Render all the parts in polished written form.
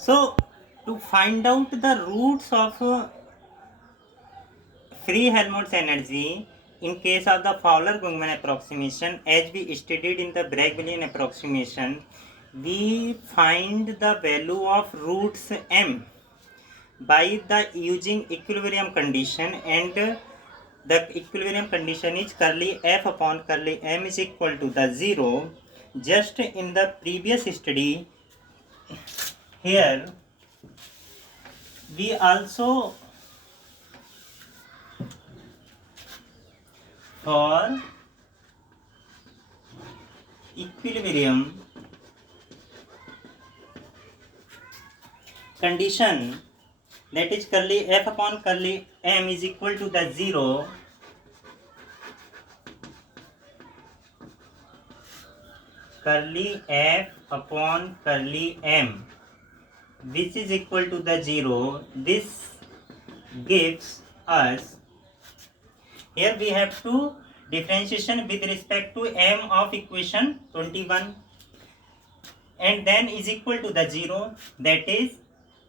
So to find out the roots of free Helmholtz energy in case of the Fowler-Gungman approximation, as we studied in the Bragg-Williams approximation, we find the value of roots m by the using equilibrium condition, and the equilibrium condition is curly f upon curly m is equal to the 0. Just in the previous study, here we also for equilibrium condition, that is curly f upon curly m is equal to the 0, curly f upon curly m which is equal to the 0. This gives us, here we have to differentiation with respect to m of equation 21, and then is equal to the 0. That is,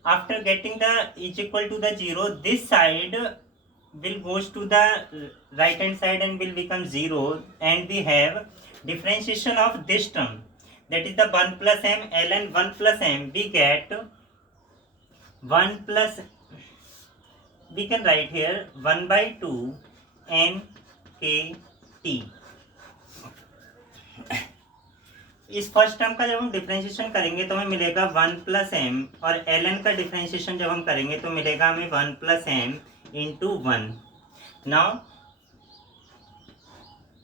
after getting the is equal to the 0, this side will goes to the right hand side and will become 0, and we have differentiation of this term, that is the 1 plus m ln 1 plus m. We get 1 plus, we can write here 1 by 2 n k t. इस first term का जब हम differentiation करेंगे तो हमें मिलेगा 1 plus M, और L N का डिफरेंशिएशन जब हम करेंगे तो मिलेगा हमें 1 प्लस एम इंटू 1. नाउ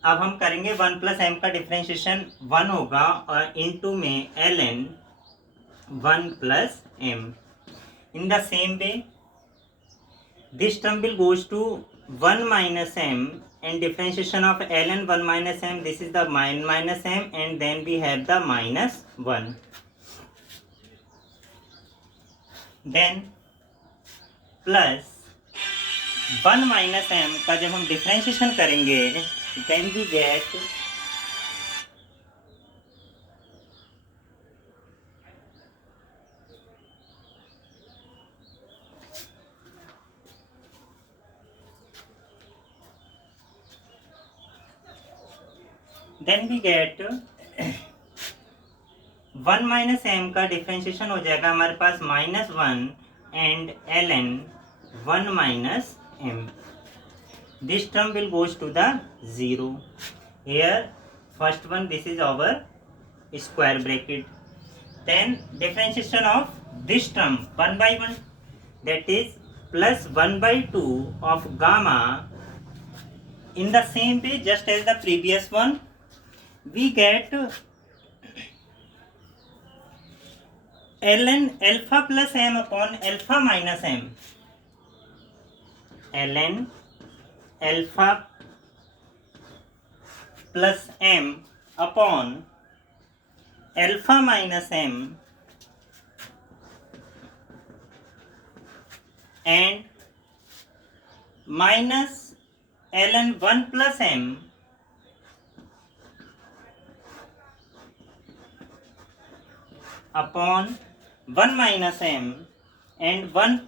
अब हम करेंगे 1 प्लस एम का डिफरेंशिएशन 1 होगा और इंटू में L N 1 plus M. In the same way this term will goes to 1 minus m, and differentiation of ln 1 minus m, this is the minus m, and then we have the minus 1. Then plus 1 minus m का जब हम differentiation करेंगे then we get then we get 1 minus m का differentiation हो जाएगा हमारे पास minus 1 and L N 1 minus m. This term will goes to the 0. Here first one, this is our square bracket. Then differentiation of this term 1 by 1, that is plus 1 by 2 of gamma. In the same way, just as the previous one, we get ln alpha plus m upon alpha minus m. ln alpha plus m upon alpha minus m and minus ln 1 plus m upon 1 minus m and 1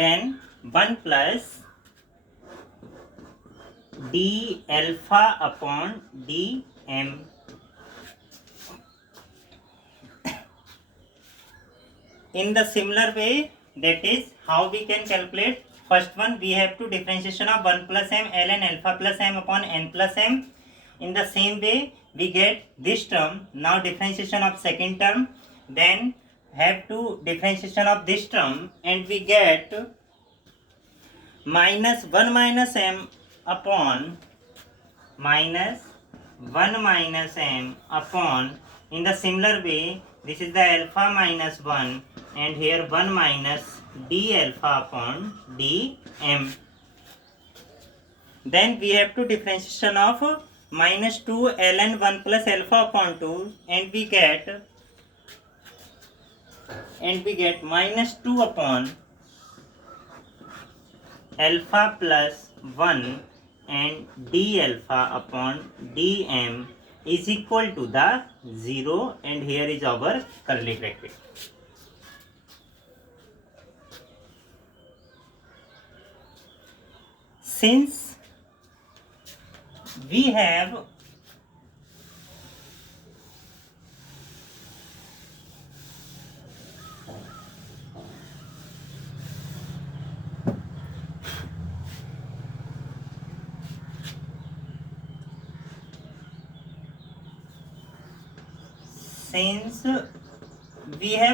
then 1 plus d alpha upon dm. In the similar way, that is how we can calculate. First one, we have to differentiation of 1 plus m ln alpha plus m upon n plus m. In the same way, we get this term. Now differentiation of second term, then have to differentiation of this term, and we get minus 1 minus m upon minus 1 minus m upon. In the similar way, this is the alpha minus 1, and here 1 minus d alpha upon dm. Then we have to differentiation of minus 2 ln 1 plus alpha upon 2, and we get and we get minus 2 upon alpha plus 1 and d alpha upon dm is equal to the 0, and here is our curly bracket. Since we have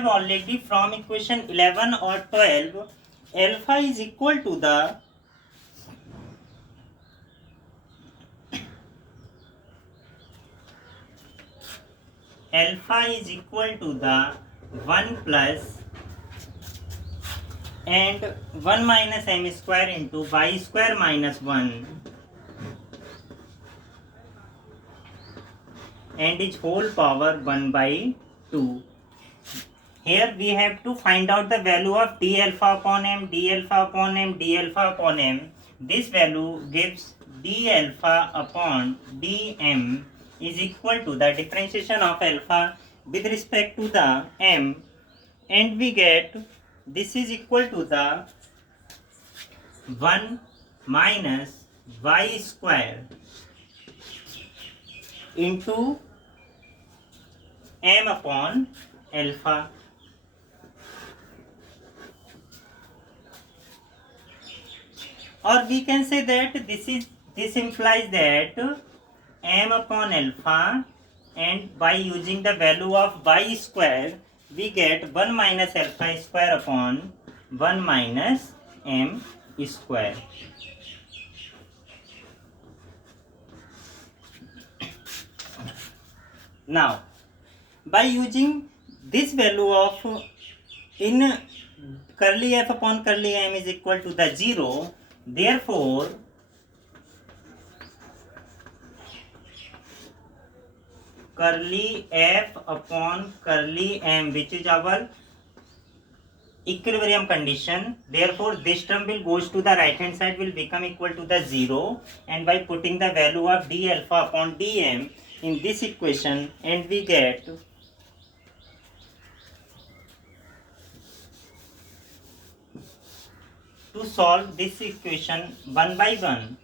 already from equation 11 or 12, alpha is equal to the alpha is equal to the 1 plus and 1 minus m square into y square minus 1 and its whole power 1 by 2. Here we have to find out the value of d alpha upon m, d alpha upon m, d alpha upon m. This value gives d alpha upon dm is equal to the differentiation of alpha with respect to the m, and we get this is equal to the 1 minus y square into m upon alpha. Or we can say that this implies that m upon alpha, and by using the value of y square we get 1 minus alpha square upon 1 minus m square. Now by using this value of in curly f upon curly m is equal to the 0, therefore curly f upon curly m, which is our equilibrium condition, therefore this term will goes to the right hand side, will become equal to the 0, and by putting the value of d alpha upon dm in this equation, and we get to solve this equation one by one.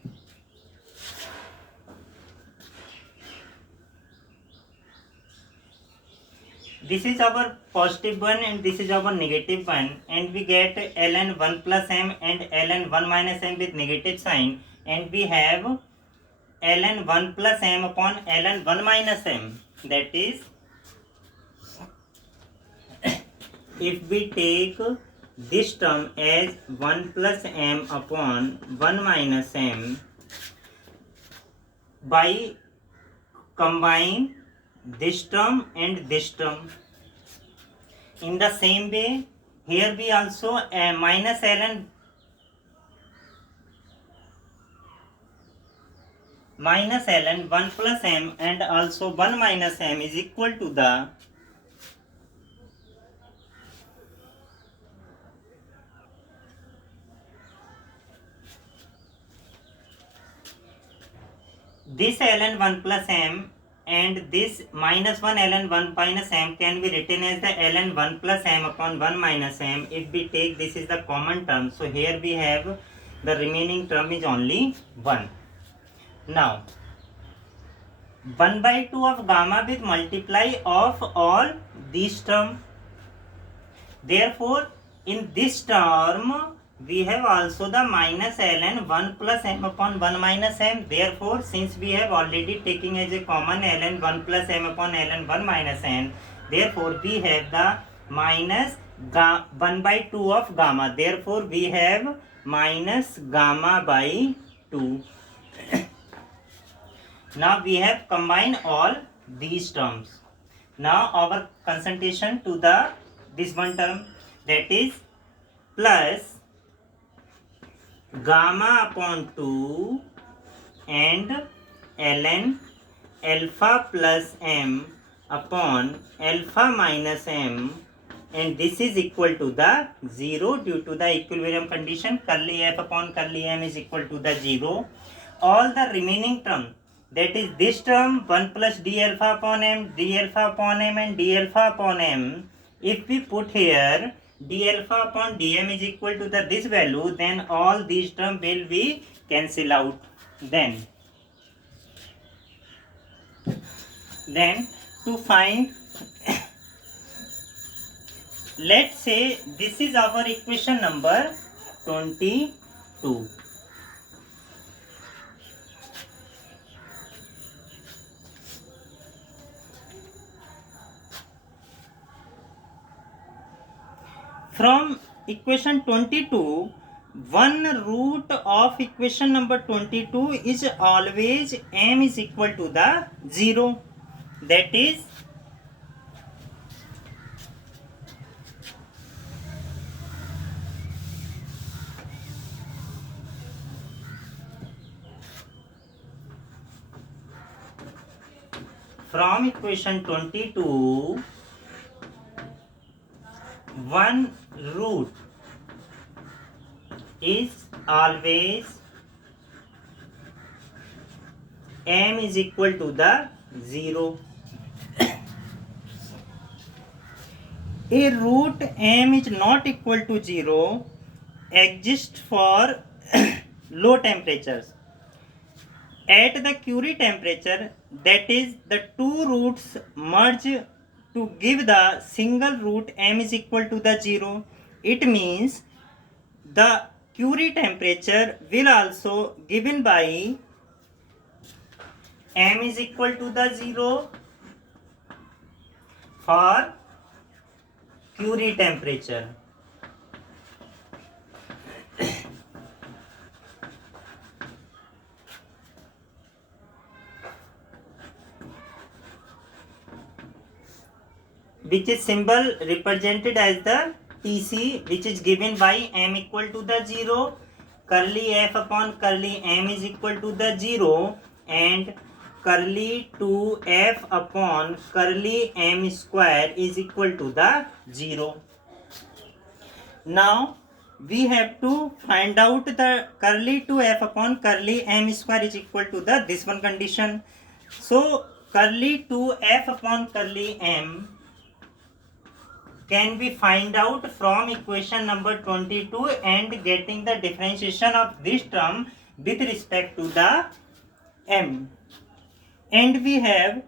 This is our positive one and this is our negative one, and we get ln 1 plus m and ln 1 minus m with negative sign, and we have ln 1 plus m upon ln 1 minus m. That is, if we take this term as 1 plus m upon 1 minus m, by combine this term and this term. In the same way, here we also minus ln 1 plus m and also 1 minus m is equal to the this ln 1 plus m and this minus 1 ln 1 minus m can be written as the ln 1 plus m upon 1 minus m. If we take this is the common term, so here we have the remaining term is only 1. Now 1 by 2 of gamma with multiply of all these term. Therefore in this term we have also the minus ln 1 plus m upon 1 minus m. Therefore since we have already taken as a common ln 1 plus m upon ln 1 minus m, therefore we have the minus 1 by 2 of gamma. Therefore we have minus gamma by 2. Now we have combined all these terms. Now our concentration to the this one term, that is plus gamma upon 2 and ln alpha plus m upon alpha minus m and this is equal to the 0 due to the equilibrium condition. Curly f upon curly m is equal to the 0. All the remaining term, that is this term 1 plus d alpha upon m, d alpha upon m and d alpha upon m, if we put here d alpha upon dm is equal to the this value, then all these term will be cancel out. Then to find let's say this is our equation number 22. From equation 22, one root of equation number 22 is always m is equal to the 0. That is from equation 22, one root is always m is equal to the 0. A root m is not equal to 0 exists for low temperatures. At the Curie temperature, that is the two roots merge to give the single root m is equal to the 0. It means the Curie temperature will also given by m is equal to the 0 for Curie temperature. Which is symbol represented as the Tc, which is given by m equal to the 0, curly f upon curly m is equal to the 0, and curly 2f upon curly m square is equal to the 0. Now we have to find out the curly 2f upon curly m square is equal to the this one condition. So curly 2f upon curly m can be find out from equation number 22 and getting the differentiation of this term with respect to the m. And we have,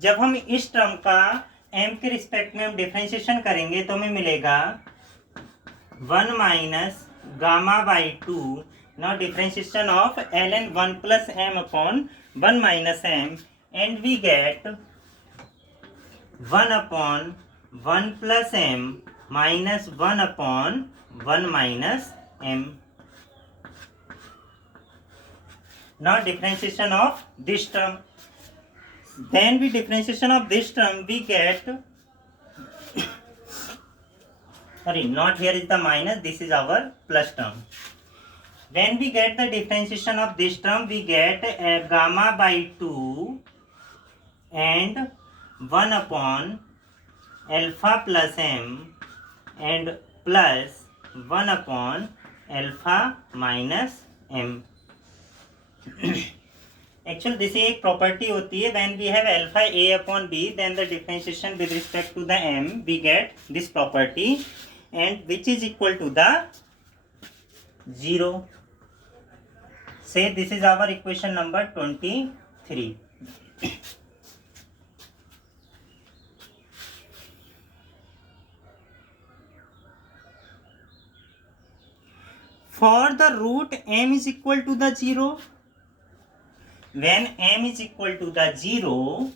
जब हम इस term का m के respect में हम differentiation करेंगे तो हमें मिलेगा 1 minus gamma by 2. Now differentiation of ln 1 plus m upon 1 minus m, and we get 1 upon 1 plus m minus 1 upon 1 minus m. Now differentiation of this term. Then we differentiation of this term we get sorry, not here is the minus, this is our plus term. When we get the differentiation of this term, we get a gamma by 2 and 1 upon alpha plus m and plus 1 upon alpha minus m. Actually this एक property होती है, when we have alpha a upon b, then the differentiation with respect to the m we get this property, and which is equal to the 0. Say this is our equation number 23. For the root m is equal to the 0, when m is equal to the 0,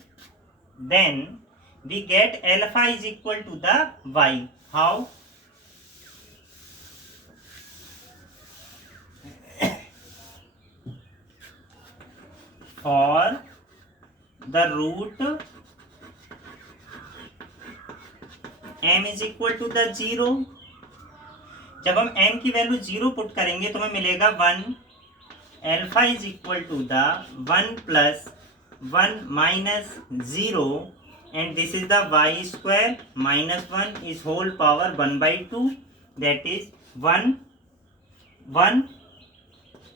then we get alpha is equal to the y. How? For the root m is equal to the 0, जब हम m की value 0 put करेंगे तो हमें मिलेगा 1. Alpha is equal to the 1 plus 1 minus 0 and this is the y square minus 1 is whole power 1 by 2, that is 1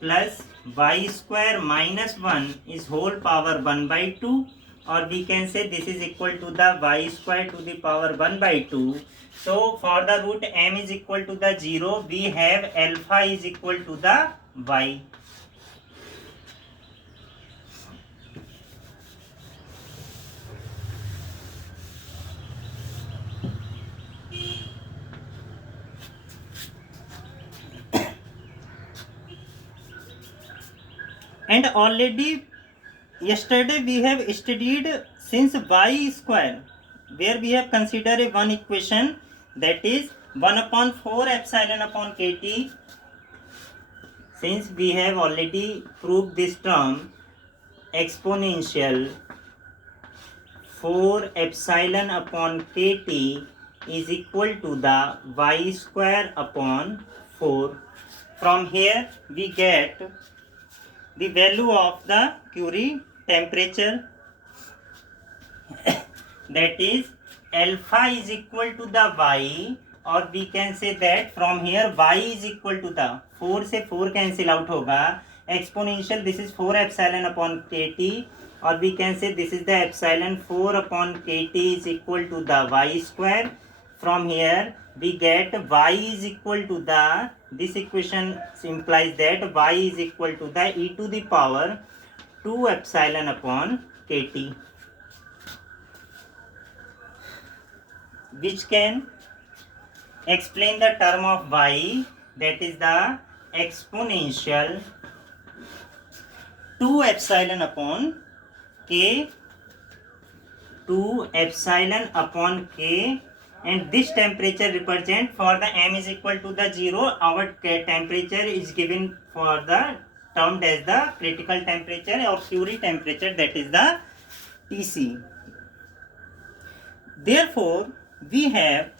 plus y square minus 1 is whole power 1 by 2, or we can say this is equal to the y square to the power 1 by 2. So for the root m is equal to the 0, we have alpha is equal to the y. And already yesterday we have studied since y square, where we have considered a one equation, that is 1 upon 4 epsilon upon kt. Since we have already proved this term, exponential 4 epsilon upon kt is equal to the y square upon 4. From here we get the value of the Curie temperature, that is alpha is equal to the y, or we can say that from here y is equal to the 4 से 4 cancel out होगा, exponential this is 4 epsilon upon kt, or we can say this is the epsilon 4 upon kt is equal to the y square. From here we get y is equal to the, this equation implies that y is equal to the e to the power 2 epsilon upon kt, which can explain the term of y, that is the exponential 2 epsilon upon k, 2 epsilon upon k, and this temperature represent for the m is equal to the 0, our temperature is given for the termed as the critical temperature or Curie temperature, that is the Tc. Therefore we have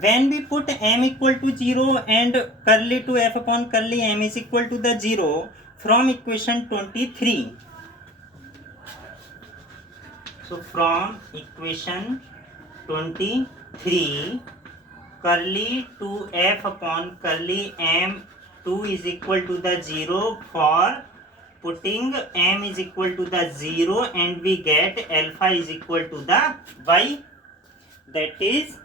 when we put m equal to 0 and curly to f upon curly m is equal to the 0 from equation 23. So from equation 23, curly to f upon curly m 2 is equal to the 0 for putting m is equal to the 0, and we get alpha is equal to the y, that is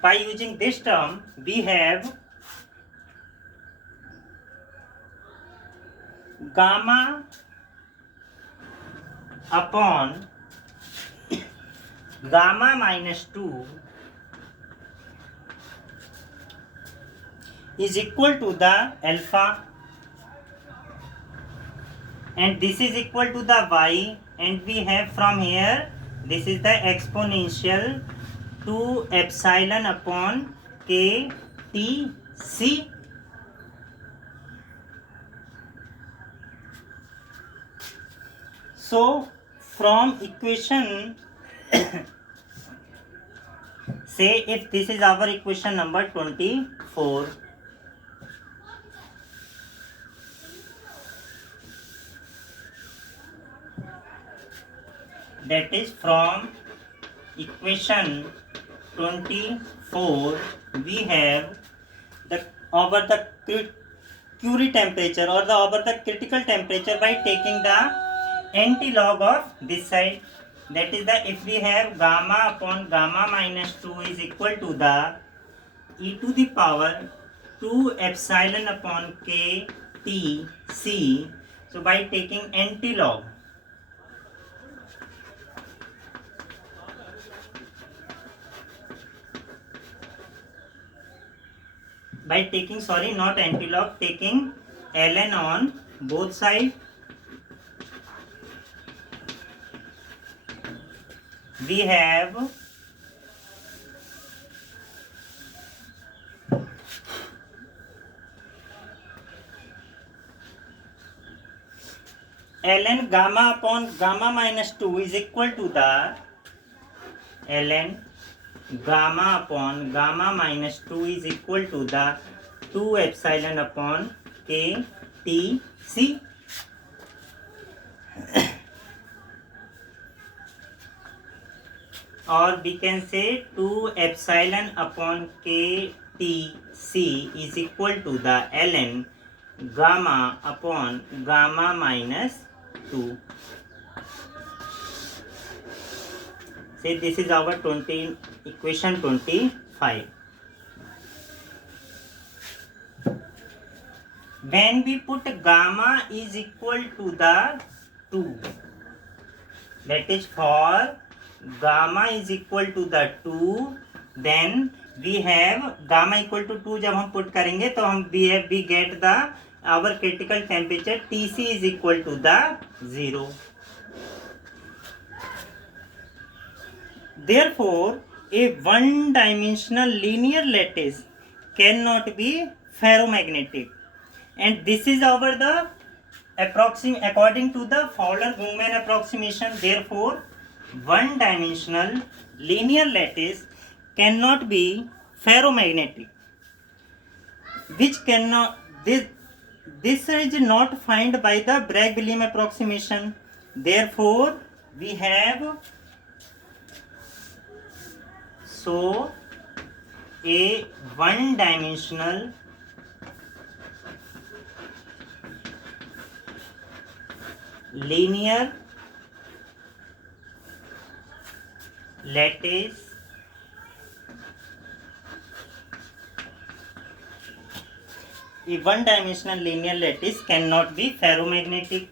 by using this term we have gamma upon gamma minus 2 is equal to the alpha, and this is equal to the y, and we have from here this is the exponential 2 epsilon upon k t c. So from equation say if this is our equation number 24, that is from equation 24 we have the over the Curie temperature or the over the critical temperature by taking the anti-log of this side, that is the if we have gamma upon gamma minus 2 is equal to the e to the power 2 epsilon upon k t c. So by taking anti-log, by taking sorry not anti-log, taking ln on both sides, we have ln gamma upon gamma minus 2 is equal to the ln gamma upon gamma minus 2 is equal to the 2 epsilon upon k t c. Or we can say 2 epsilon upon k t c is equal to the ln gamma upon gamma minus 2. Say this is our equation 25. When we put gamma is equal to the 2, that is for gamma is equal to the 2, then we have gamma equal to 2 जब हम put करेंगे तो हम we get the our critical temperature Tc is equal to the 0. Therefore, a one-dimensional linear lattice cannot be ferromagnetic, and this is our the according to the Fowler-Wingman approximation. Therefore, one-dimensional linear lattice cannot be ferromagnetic, which cannot this is not found by the Bragg-Williams approximation. Therefore, we have a one-dimensional linear lattice cannot be ferromagnetic.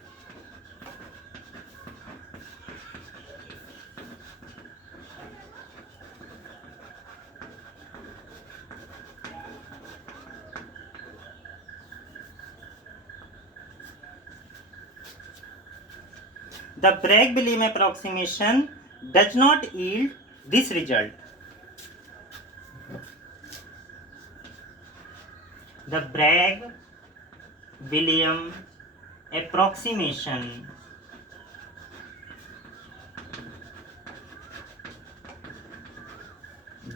The Bragg-Williams approximation does not yield this result. The Bragg-Williams approximation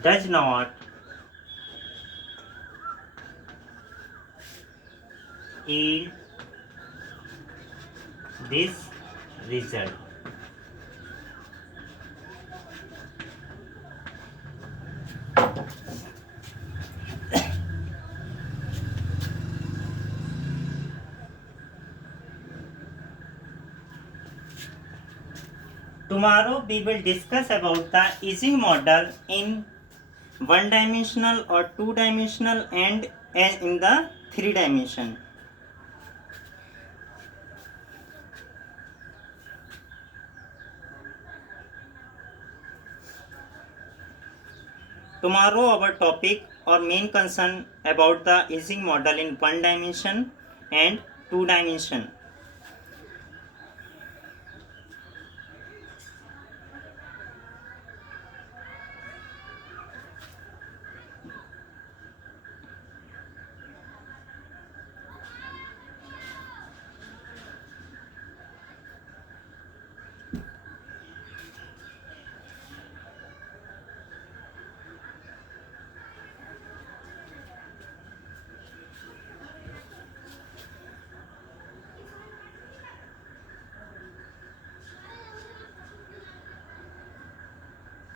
does not yield this result. Tomorrow we will discuss about the Ising model in one-dimensional or two-dimensional and in the three-dimension. Tomorrow our topic or main concern about the Ising model in one dimension and two dimension.